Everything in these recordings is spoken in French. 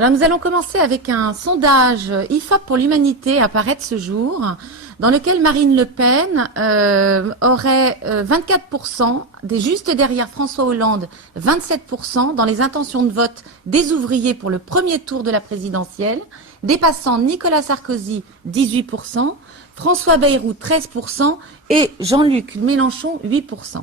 Alors nous allons commencer avec un sondage IFOP pour l'humanité à paraître ce jour, dans lequel Marine Le Pen aurait 24%, juste derrière François Hollande 27% dans les intentions de vote des ouvriers pour le premier tour de la présidentielle, dépassant Nicolas Sarkozy 18%, François Bayrou 13% et Jean-Luc Mélenchon 8%.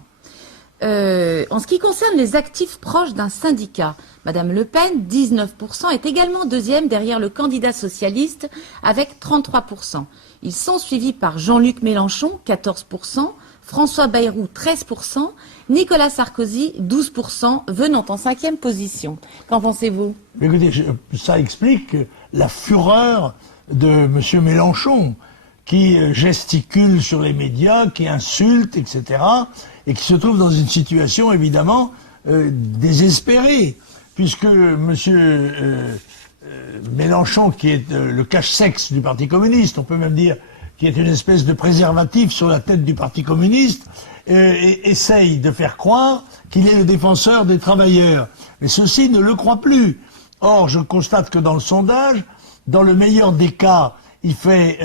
En ce qui concerne les actifs proches d'un syndicat, Madame Le Pen, 19%, est également deuxième derrière le candidat socialiste avec 33%. Ils sont suivis par Jean-Luc Mélenchon, 14%, François Bayrou, 13%, Nicolas Sarkozy, 12%, venant en cinquième position. Qu'en pensez-vous? Écoutez, ça explique la fureur de M. Mélenchon, qui gesticule sur les médias, qui insulte, etc., et qui se trouve dans une situation, évidemment, désespérée, puisque M. Mélenchon, qui est le cache-sexe du Parti communiste, on peut même dire qui est une espèce de préservatif sur la tête du Parti communiste, essaye de faire croire qu'il est le défenseur des travailleurs. Mais ceux-ci ne le croient plus. Or, je constate que dans le sondage, dans le meilleur des cas, il fait,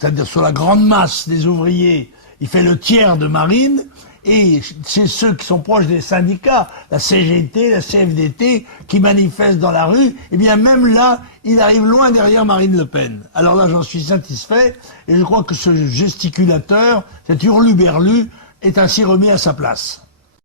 c'est-à-dire sur la grande masse des ouvriers, il fait le tiers de Marine, et c'est ceux qui sont proches des syndicats, la CGT, la CFDT, qui manifestent dans la rue, et bien même là, il arrive loin derrière Marine Le Pen. Alors là, j'en suis satisfait, et je crois que ce gesticulateur, cet hurluberlu, est ainsi remis à sa place.